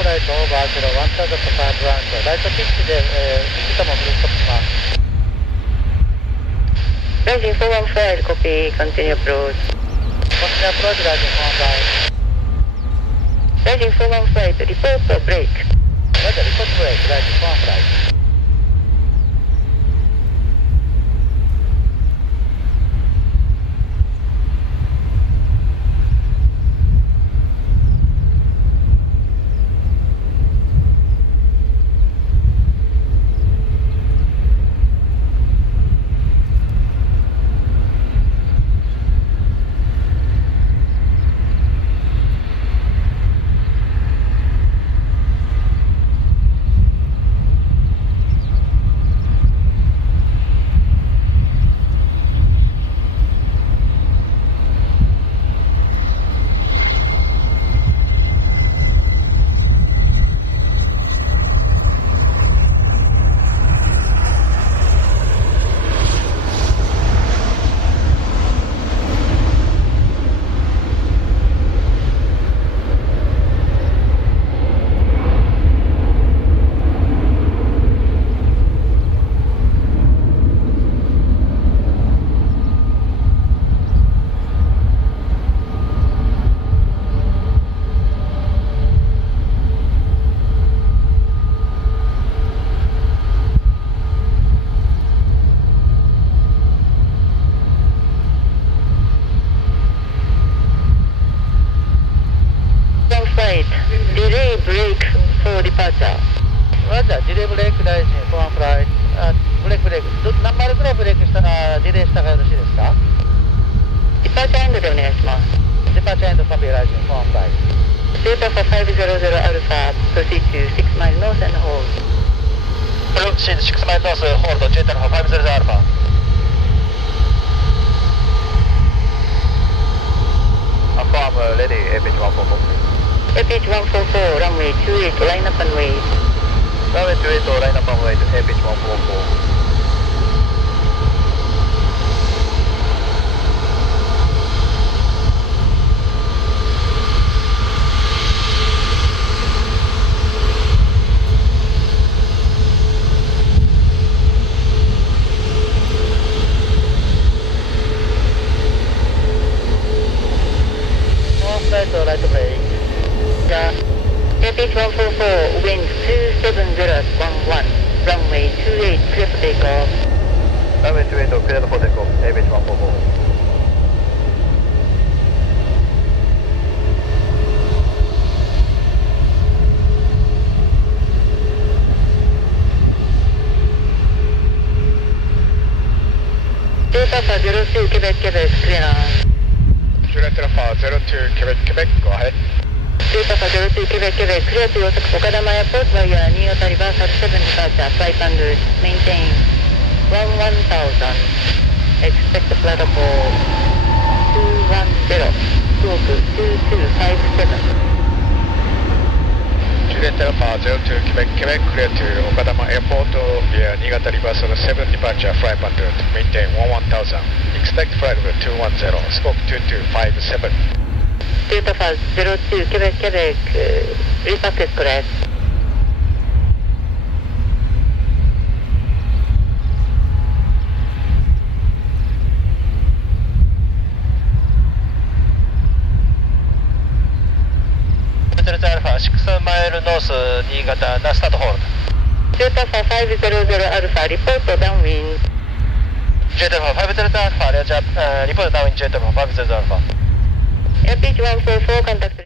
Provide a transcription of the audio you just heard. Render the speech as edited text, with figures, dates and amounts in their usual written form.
フライトオーバー0、1000とサーブランド、ライトピッチで、右ともフルストップします。Rising 415, copy, continue approach. Continue approach, rising 415. Rising 415, report or break. Roger, report break, rising 415. Delay brake for departure. Roger, delay brake rising 4 flight. ブレーク。何マイルくらいブレークしたら、ディレイしたらよろしいですか？ Departure end でお願いします。Departure end copy rising 4 flight. Delta for 500 Alpha, proceed to 6 mile north and hold. Proceed 6 mile north, hold, Delta for 500 Alpha. Affirm, ready, APH 144. APH 144, runway 28, line up and wait. Runway 28, line up and wait, APH 144. Right brake. Yeah. APH 144, wind 27011, runway 28, clear for takeoff. Runway 28, clear for takeoff, APH 144. Delta for 02, Quebec, clear. Delta for 02, Quebec, go ahead. Delta for 02, Quebec, clear to Okadama Airport via Niigata Reversal 7 departure, flight and route, maintain 1000. Expect the flight of 210, stroke 2257. Delta for 02, Quebec, clear to Okadama Airport via Niigata Reversal 7 departure, flight and route, maintain 1000. Expect flight of 210, spoke 2257. Delta for 02, Quebec, repacket correct. Delta Alpha 6 mile north, Niigata, now start hold. Delta for 500 Alpha, report downwind. Delta for 500 Alpha, report downwind, Delta for 500 Alpha. APH 144, contact